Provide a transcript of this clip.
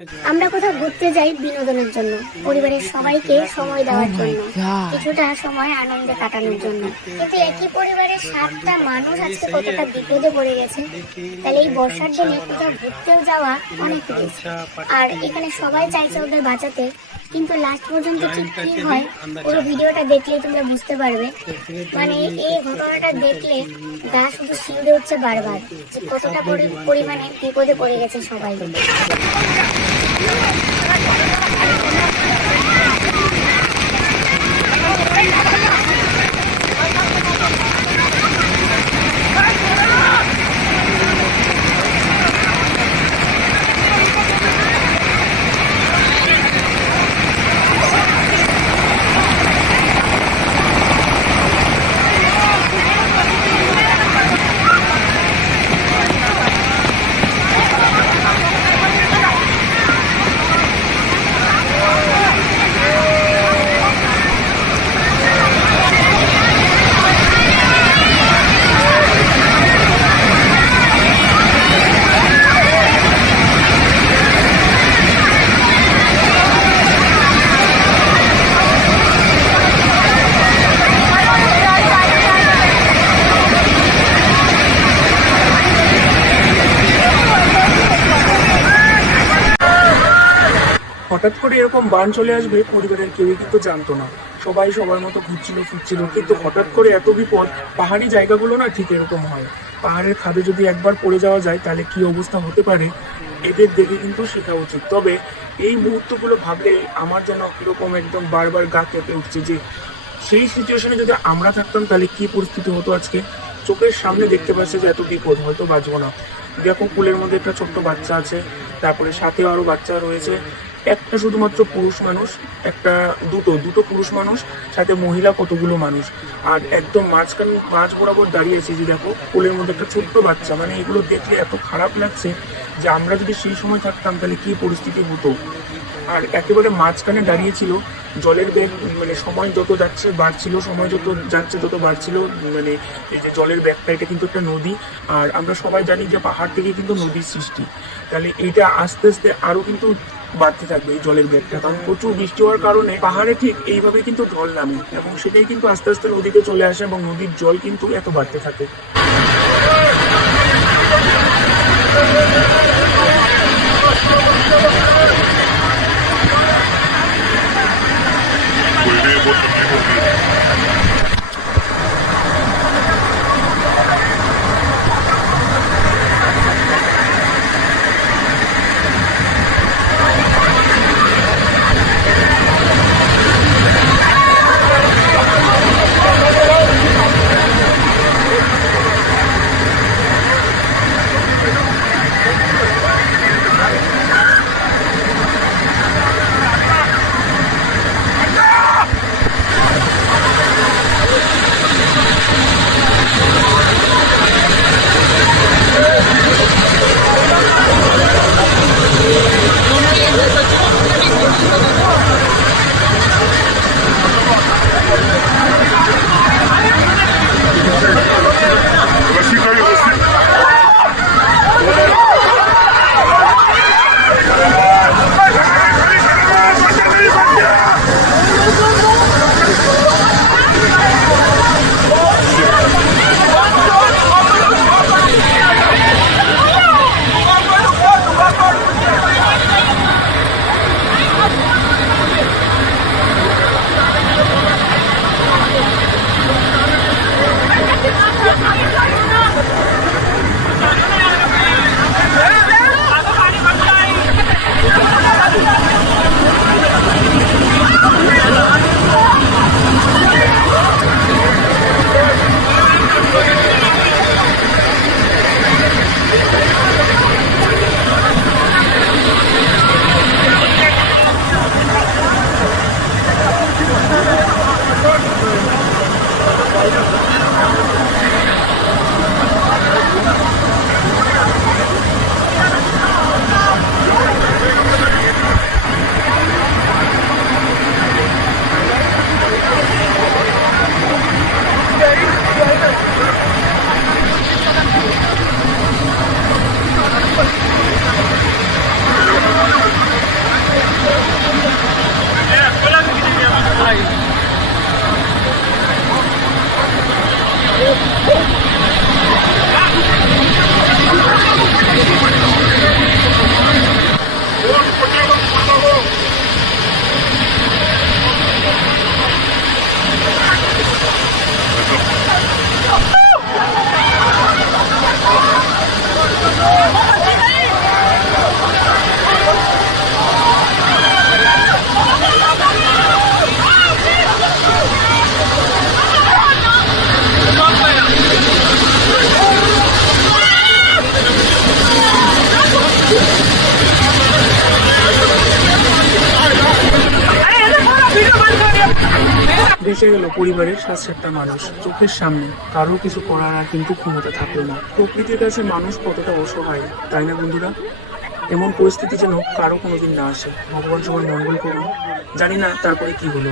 আমরা কোথাও ঘুরতে যাই বিনোদনের জন্য, পরিবারের সবাইকে সময় দেওয়ার জন্য, কিছুটা সময় আনন্দে কাটানোর জন্য। কিন্তু একই পরিবারের 7টা মানুষ আজকে কতটা বিপদে পড়ে গেছে। তাহলে এই বর্ষার দিনে কোথাও ঘুরতেও যাওয়া অনেক রিস্ক। আর এখানে সবাই চাইছে ওদের বাঁচাতে, কিন্তু লাস্ট পর্যন্ত ঠিক কি হয় পুরো ভিডিওটা দেখলেই তোমরা বুঝতে পারবে। মানে এই ঘটনাটা দেখলে গা শুধু শিউরে উঠছে বারবার, যে কতটা পরিমাণে বিপদে পড়ে গেছে সবাই। হঠাৎ করে এরকম বান চলে আসবে পরিবারের কেউই কিন্তু জানতো না। সবাই সবার মতো ঘুরছিল ফিরছিল, কিন্তু হঠাৎ করে এত বিপদ। পাহাড়ি জায়গাগুলো না ঠিক এরকম হয়, পাহাড়ের খাদে যদি একবার পড়ে যাওয়া যায় তাহলে কি অবস্থা হতে পারে এদের দেখে কিন্তু শেখা উচিত। তবে এই মুহূর্তগুলো ভাবলে আমার যেন এরকম একদম বারবার গা কেঁপে উঠছে যে সেই সিচুয়েশনে যদি আমরা থাকতাম তাহলে কি পরিস্থিতি হতো আজকে। চোখের সামনে দেখতে পাচ্ছে যে এত বিপদ, হয়তো বাঁচবো না। দেখো কুলের মধ্যে একটা ছোট্ট বাচ্চা আছে, তারপরে সাথে আরো বাচ্চা রয়েছে, একটা শুধুমাত্র পুরুষ মানুষ, একটা দুটো পুরুষ মানুষ, সাথে মহিলা কতগুলো মানুষ। আর একদম মাঝ বরাবর দাঁড়িয়েছে যে দেখো কোলের মধ্যে একটা ছোট্ট বাচ্চা। মানে এগুলো দেখলে এত খারাপ লাগছে যে আমরা যদি সেই সময় থাকতাম তাহলে কি পরিস্থিতি হতো। আর একেবারে মাঝখানে দাঁড়িয়েছিল, জলের বেগ মানে সময় যত যাচ্ছে বাড়ছিল, সময় যত যাচ্ছে তত বাড়ছিল। মানে এই যে জলের বেগটা, এটা কিন্তু একটা নদী, আর আমরা সবাই জানি যে পাহাড় থেকে কিন্তু নদীর সৃষ্টি। তাহলে এটা আস্তে আস্তে আরো কিন্তু বাড়তে থাকবে এই জলের বেগটা, কারণ প্রচুর বৃষ্টি হওয়ার কারণে পাহাড়ে ঠিক এইভাবে কিন্তু ঢল নামে, এবং সেটাই কিন্তু আস্তে আস্তে নদীতে চলে আসে এবং নদীর জল কিন্তু এত বাড়তে থাকে। ভেসে গেল পরিবারের 7-8টা মানুষ চোখের সামনে। কারো কিছু করার আর কিন্তু ক্ষমতা থাকলো না। প্রকৃতির কাছে মানুষ কতটা অসহায়, তাই না বন্ধুরা? এমন পরিস্থিতি যেন কারো কোনোদিন না আসে। ভগবান সবার মঙ্গল করুন। জানি না তারপরে কি হলো।